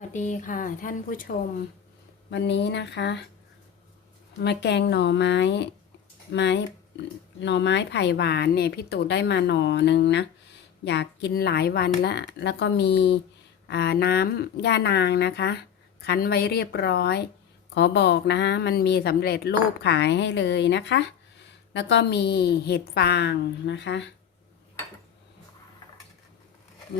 สวัสดีค่ะท่านผู้ชมวันนี้นะคะ มาแกงหน่อไม้ไม้หน่อไม้ไผ่หวานเนี่ยพี่ตู่ได้มาหน่อหนึ่งนะ อยากกินหลายวันแล้ว แล้วก็มีน้ำย่านางนะคะ คั้นไว้เรียบร้อย ขอบอกนะคะมันมีสำเร็จรูปขายให้เลยนะคะ แล้วก็มีเห็ดฟางนะคะ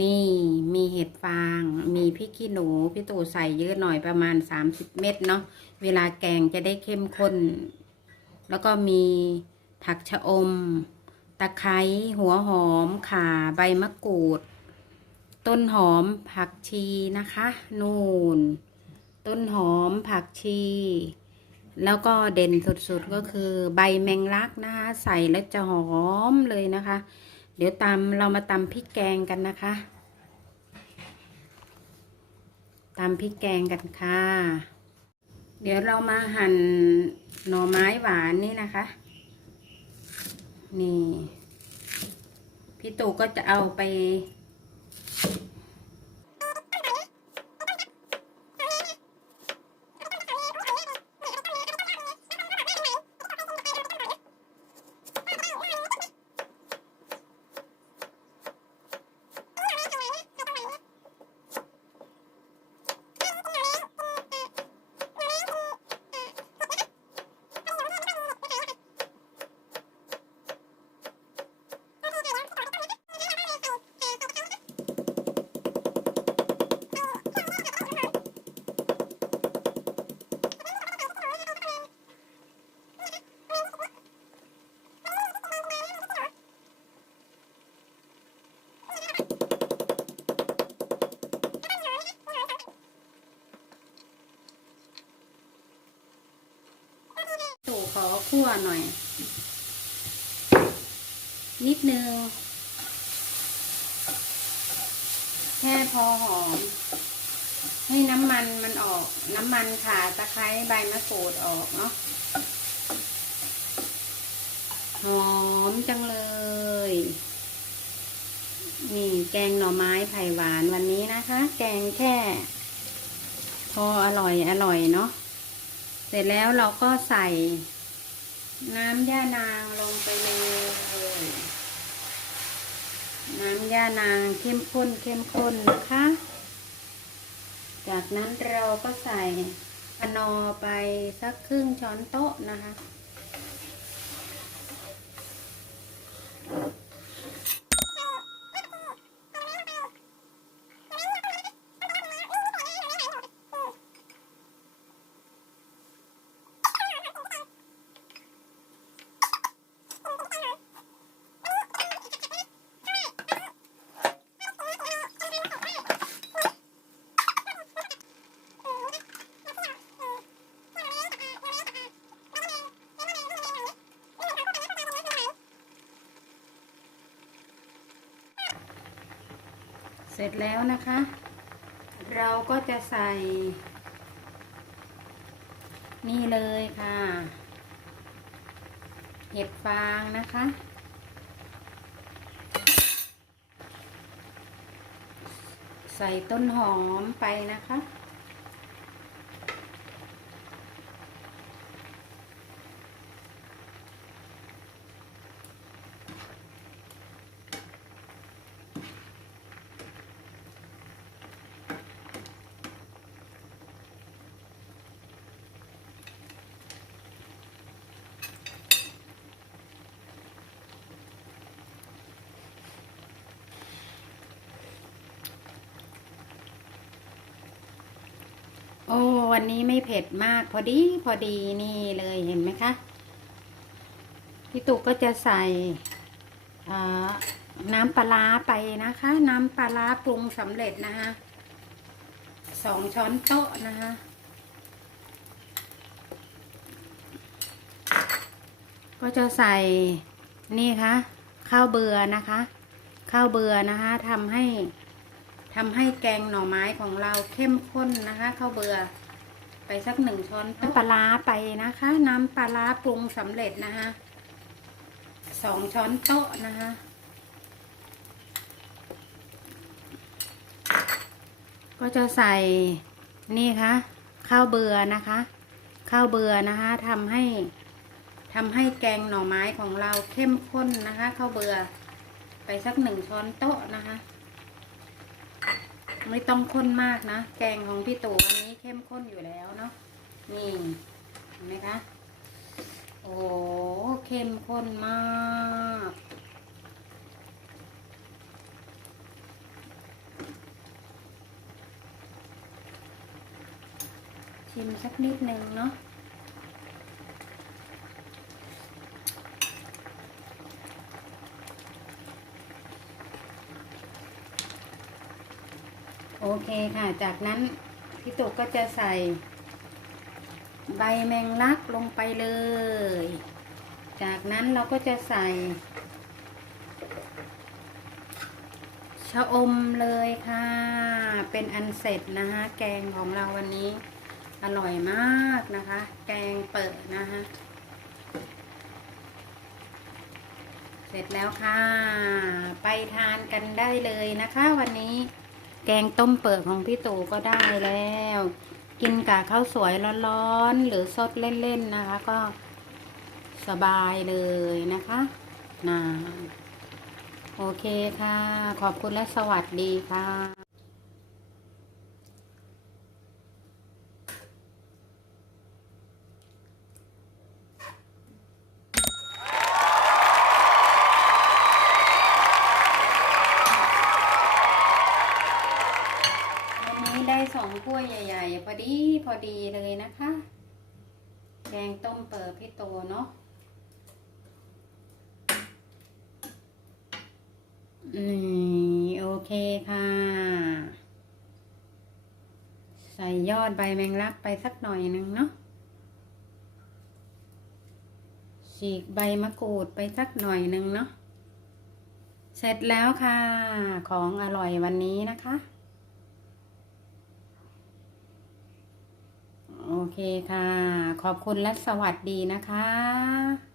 นี่มีเห็ดฟาง มีพริกขี้หนูพี่ตู่ใส่เยอะหน่อยประมาณ 30 เม็ดเนาะเวลาแกงจะได้เข้มข้น แล้วก็มีผักชะอม ตะไคร้หัวหอมข่าใบมะกรูด ต้นหอมผักชีนะคะ นูน่น ต้นหอมผักชี แล้วก็เด่นสุดๆก็คือใบแมงลักนะคะ ใส่แล้วจะหอมเลยนะคะ เดี๋ยวตำเรามาตำพริกแกงกันนะคะตำพริกแกงกันค่ะ เดี๋ยวเรามาหั่นหน่อไม้หวานนี่นะคะ นี่ พี่ตู่ก็จะเอาไป ตู่ขอ คั่วหน่อย นิดนึง แค่พอหอม ให้น้ำมันมันออก น้ำมันขาตะไคร้ใบมะกรูดออกเนาะหอมจังเลย นี่แกงหน่อไม้ไผ่หวานวันนี้นะคะ แกงแค่ พออร่อยอร่อยเนาะ เสร็จแล้วเราก็ใส่ น้ำย่านางลงไปเลย น้ำย่านางเข้มข้นเข้มข้นนะคะ จากนั้นเราก็ใส่พนอไปสักครึ่งช้อนโต๊ะนะคะ เสร็จแล้วนะคะ เราก็จะใส่ นี่เลยค่ะ เห็ดฟางนะคะ ใส่ต้นหอมไปนะคะ โอ้ วันนี้ไม่เผ็ดมาก พอดีพอดีนี่เลยเห็นไหมคะ พี่ตุกก็จะใส่น้ำปลาไปนะคะ น้ำปลาปรุงสำเร็จนะคะสองช้อนโต๊ะนะคะก็จะใส่นี่คะข้าวเบื่อนะคะ ข้าวเบื่อนะคะทำให้ทำให้แกงหน่อไม้ของเราเข้มข้นนะคะ ข้าวเบื่อ ไปสักหนึ่งช้อนโต๊ะปลาไปนะคะ น้ำปลาร้าปรุงสำเร็จนะคะสองช้อนโต๊ะนะคะก็จะใส่นี่คะข้าวเบื่อนะคะ ข้าวเบื่อนะคะทำให้ทำให้แกงหน่อไม้ของเราเข้มข้นนะคะ ข้าวเบื่อไปสักหนึ่งช้อนโต๊ะนะคะ ไม่ต้องข้นมากนะ แกงของพี่ตู่วันนี้เข้มข้นอยู่แล้วเนาะนี่เห็นไหมคะ โอ้เข้มข้นมาก ชิมสักนิดนึงเนาะ โอเคค่ะ จากนั้นพี่ตุกก็จะใส่ ใบแมงลักลงไปเลย จากนั้นเราก็จะใส่ ชะอมเลยค่ะ เป็นอันเสร็จนะคะ แกงของเราวันนี้ อร่อยมากนะคะ แกงเปิดนะคะเสร็จแล้วค่ะ ไปทานกันได้เลยนะคะวันนี้ แกงต้มเปิดของพี่ตู่ก็ได้แล้ว กินกับข้าวสวยร้อนๆหรือสดเล่นๆนะคะ ก็สบายเลยนะคะนะโอเคค่ะ ขอบคุณและสวัสดีค่ะ สองถ้วยใหญ่ๆ พอดีพอดีเลยนะคะ แกงต้มเปิดพี่โตเนาะนี่โอเคค่ะ ใส่ยอดใบแมงลักไปสักหน่อยหนึ่งเนาะฉีกใบมะกรูดไปสักหน่อยหนึ่งเนาะเสร็จแล้วค่ะ ของอร่อยวันนี้นะคะ โอเคค่ะ ขอบคุณและสวัสดีนะคะ